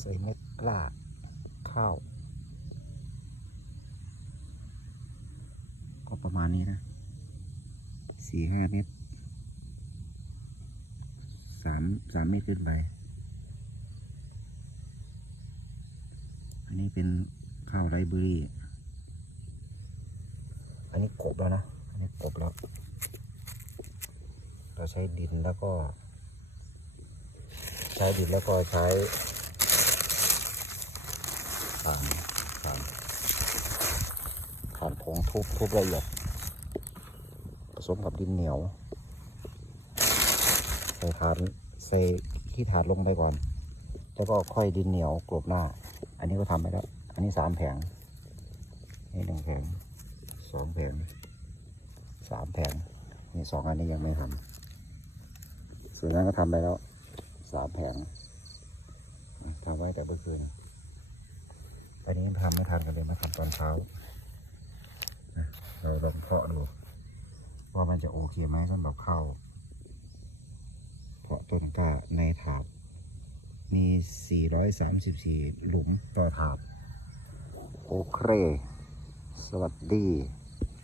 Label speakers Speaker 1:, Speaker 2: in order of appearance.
Speaker 1: ใส่เม็ดกล้าข้าว ก็ประมาณนี้นะสี่ห้าเม็ดสามสามเม็ดขึ้นไป อันนี้เป็นข้าวไรเบอรี่ อันนี้กบแล้วนะ อันนี้กบแล้ว เราใช้ดินแล้วก็ ใช้ดินแล้วก็ใช้ ฐานฐานฐานผงทุบทุบละเอียดผสมกับดินเหนียวใส่ฐานใส่ขี้ฐานลงไปก่อน แล้วก็ค่อยดินเหนียวกลบหน้า อันนี้ก็ทำไปแล้ว อันนี้สามแผงนี่หนึ่งแผงสองแผงสามแผงนี่สองอันนี้ยังไม่ทำส่วนนั้นก็ทำไปแล้วสามแผงทำไว้แต่เมื่อคืน อันนี้ทำไม่ทันกันเลยมาทำตอนเช้าเราลองเพาะดู ว่ามันจะโอเคไหมสำหรับข้าวเพาะต้นกล้าในถาดมี 434 หลุมต่อถาด โอเค สวัสดี